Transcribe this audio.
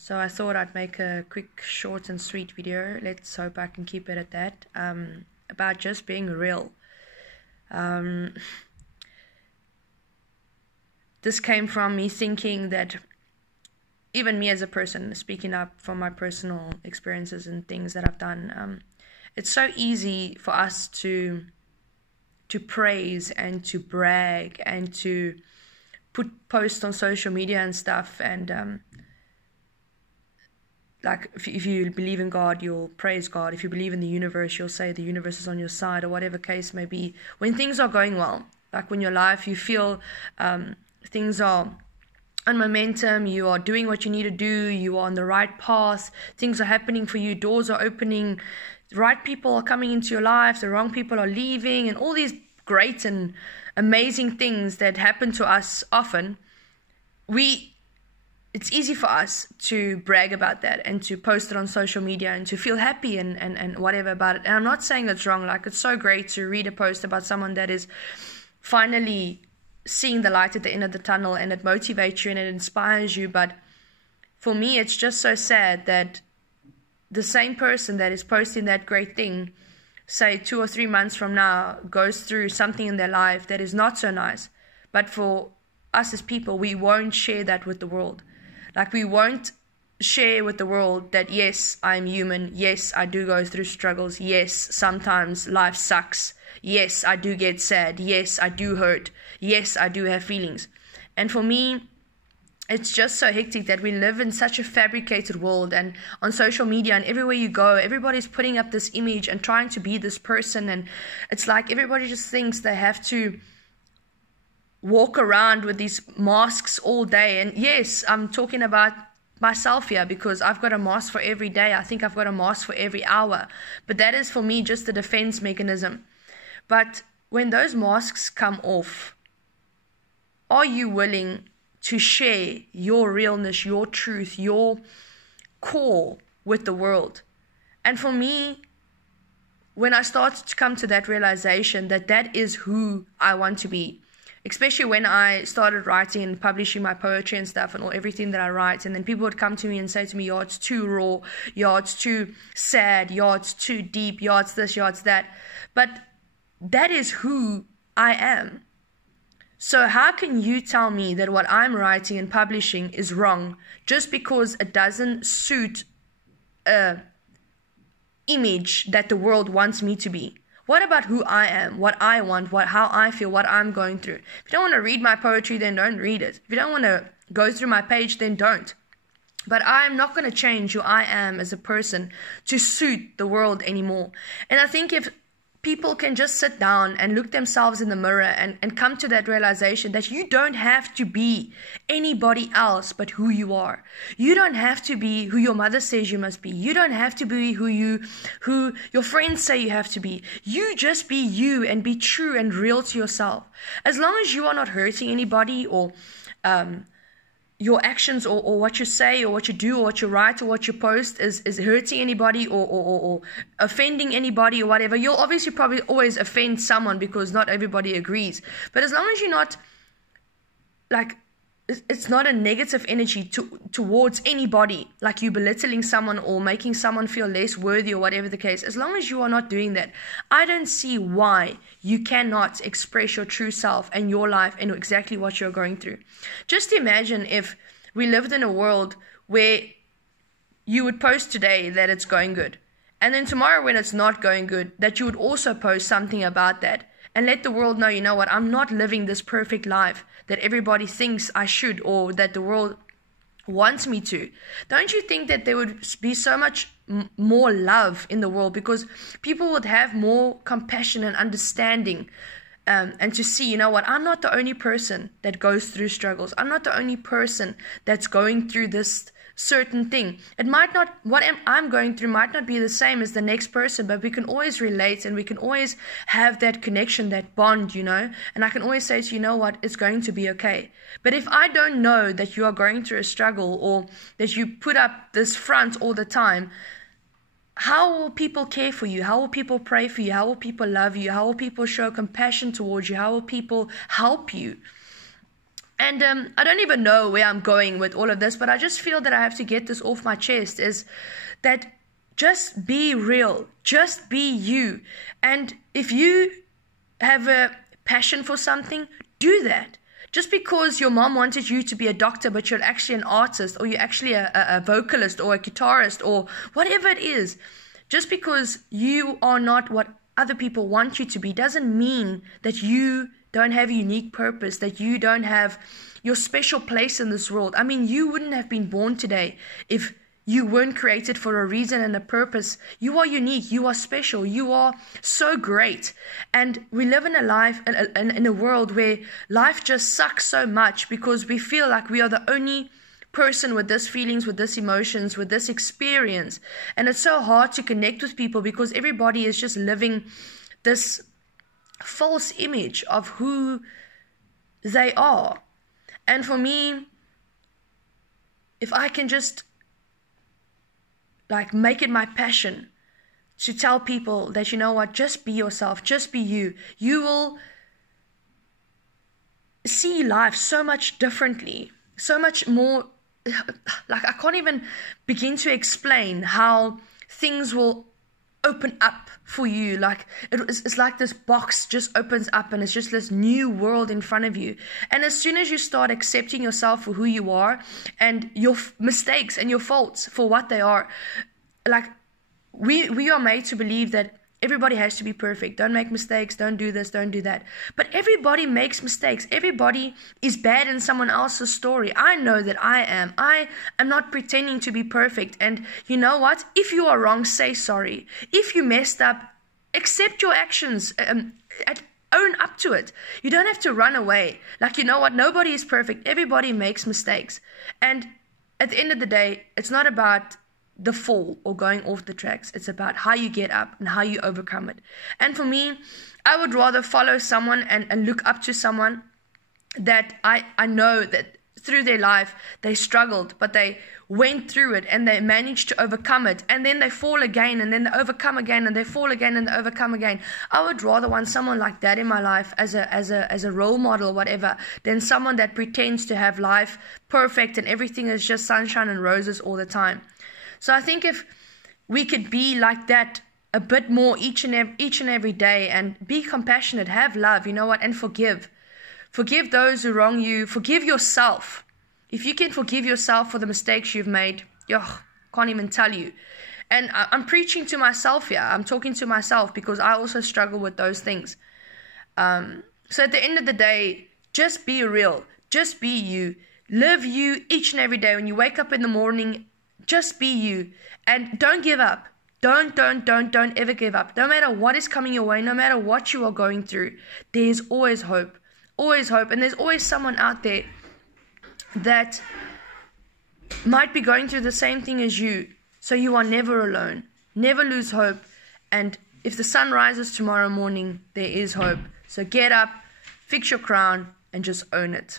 So I thought I'd make a quick, short and sweet video. Let's hope I can keep it at that. About just being real. This came from me thinking that even me as a person, speaking up from my personal experiences and things that I've done, it's so easy for us to praise and to brag and to put posts on social media and stuff, and like if you believe in God, you'll praise God. If you believe in the universe, you'll say the universe is on your side, or whatever case may be. When things are going well, like when your life, you feel things are on momentum, you are doing what you need to do, you are on the right path, things are happening for you, doors are opening, the right people are coming into your life, the wrong people are leaving, and all these great and amazing things that happen to us often, it's easy for us to brag about that and to post it on social media and to feel happy and whatever about it. And I'm not saying that's wrong. Like, it's so great to read a post about someone that is finally seeing the light at the end of the tunnel, and it motivates you and it inspires you. But for me, it's just so sad that the same person that is posting that great thing, say 2 or 3 months from now, goes through something in their life that is not so nice. But for us as people, we won't share that with the world. Like, we won't share with the world that, yes, I'm human. Yes, I do go through struggles. Yes, sometimes life sucks. Yes, I do get sad. Yes, I do hurt. Yes, I do have feelings. And for me, it's just so hectic that we live in such a fabricated world, and on social media and everywhere you go, everybody's putting up this image and trying to be this person, and it's like everybody just thinks they have to walk around with these masks all day. And yes, I'm talking about myself here, because I've got a mask for every day. I think I've got a mask for every hour, but that is for me just a defense mechanism. But when those masks come off, are you willing to share your realness, your truth, your core with the world? And for me, when I started to come to that realization that that is who I want to be, especially when I started writing and publishing my poetry and stuff and everything that I write, and then people would come to me and say to me, "Yeah, it's too raw, yeah, it's too sad, yeah, it's too deep, yeah, it's this, yeah, it's that." But that is who I am. So how can you tell me that what I'm writing and publishing is wrong just because it doesn't suit a image that the world wants me to be? What about who I am, what I want, how I feel, what I'm going through? If you don't want to read my poetry, then don't read it. If you don't want to go through my page, then don't. But I'm not going to change who I am as a person to suit the world anymore. And I think if people can just sit down and look themselves in the mirror and come to that realization that you don't have to be anybody else but who you are. You don't have to be who your mother says you must be. You don't have to be who your friends say you have to be. You just be you and be true and real to yourself. As long as you are not hurting anybody, or your actions or what you say or what you do or what you write or what you post is hurting anybody or offending anybody or whatever, you'll obviously probably always offend someone because not everybody agrees. But as long as you're not, like, it's not a negative energy towards anybody, like you belittling someone or making someone feel less worthy or whatever the case, as long as you are not doing that, I don't see why you cannot express your true self and your life and exactly what you're going through. Just imagine if we lived in a world where you would post today that it's going good, and then tomorrow when it's not going good, that you would also post something about that and let the world know, you know what, I'm not living this perfect life that everybody thinks I should or that the world wants me to. Don't you think that there would be so much more love in the world, because people would have more compassion and understanding, and to see, you know what, I'm not the only person that goes through struggles. I'm not the only person that's going through this certain thing. It might not, what I'm going through might not be the same as the next person, but we can always relate and we can always have that connection, that bond, you know. And I can always say to you, know what, it's going to be okay. But if I don't know that you are going through a struggle or that you put up this front all the time, how will people care for you? How will people pray for you? How will people love you? How will people show compassion towards you? How will people help you? And I don't even know where I'm going with all of this, but I just feel that I have to get this off my chest, is that just be real, just be you. And if you have a passion for something, do that. Just because your mom wanted you to be a doctor, but you're actually an artist, or you're actually a vocalist or a guitarist or whatever it is, just because you are not what other people want you to be, doesn't mean that you don't have a unique purpose, that you don't have your special place in this world. I mean, you wouldn't have been born today if you weren't created for a reason and a purpose. You are unique. You are special. You are so great. And we live in a world where life just sucks so much because we feel like we are the only person with this feelings, with this emotions, with this experience. And it's so hard to connect with people because everybody is just living this false image of who they are. And for me, if I can just make it my passion to tell people that, you know what, just be yourself, just be you, you will see life so much differently, so much more. I can't even begin to explain how things will open up for you. It's like this box just opens up and it's just this new world in front of you. And as soon as you start accepting yourself for who you are and your mistakes and your faults for what they are, we are made to believe that everybody has to be perfect. Don't make mistakes. Don't do this. Don't do that. But everybody makes mistakes. Everybody is bad in someone else's story. I know that I am. I am not pretending to be perfect. And you know what? If you are wrong, say sorry. If you messed up, accept your actions. Own up to it. You don't have to run away. You know what? Nobody is perfect. Everybody makes mistakes. And at the end of the day, it's not about the fall or going off the tracks. It's about how you get up and how you overcome it. And for me, I would rather follow someone and look up to someone that I know that through their life they struggled, but they went through it and they managed to overcome it, and then they fall again, and then they overcome again, and they fall again, and they overcome again. I would rather want someone like that in my life as a role model, whatever, than someone that pretends to have life perfect and everything is just sunshine and roses all the time. So I think if we could be like that a bit more each and every day, and be compassionate, have love, you know what, and forgive. Forgive those who wrong you. Forgive yourself. If you can forgive yourself for the mistakes you've made, can't even tell you. And I'm preaching to myself here. I'm talking to myself because I also struggle with those things. So at the end of the day, just be real. Just be you. Live you each and every day. When you wake up in the morning, just be you, and don't give up. Don't ever give up. No matter what is coming your way, no matter what you are going through, there's always hope. Always hope. And there's always someone out there that might be going through the same thing as you. So you are never alone. Never lose hope. And if the sun rises tomorrow morning, there is hope. So get up, fix your crown, and just own it.